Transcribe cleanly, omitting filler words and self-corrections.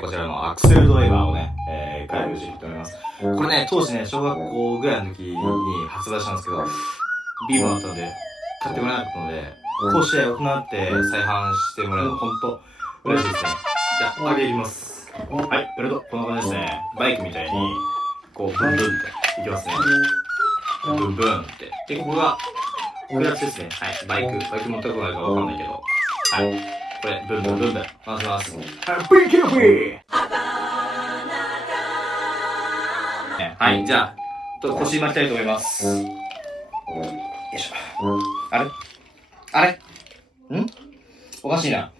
こちらのアクセルドライバーをね、開封していっております。これね、当時ね、小学校ぐらいの時に発売したんですけど、ビームだったんで、買ってもらえなかったので、こうして大人になって再販してもらえるの、ほんと嬉しいですね。じゃあ、開けていきます。はい、やると、こんな感じですね。バイクみたいに、こう、ブンブンっていきますね。ブンブンって。で、ここが、クラッチですね。はい、バイク乗ったことないかわかんないけど。はい、これ、ブンブンブンブン。回します。はい、じゃあ、腰巻きたいと思います。よいしょ。あれんおかしいな。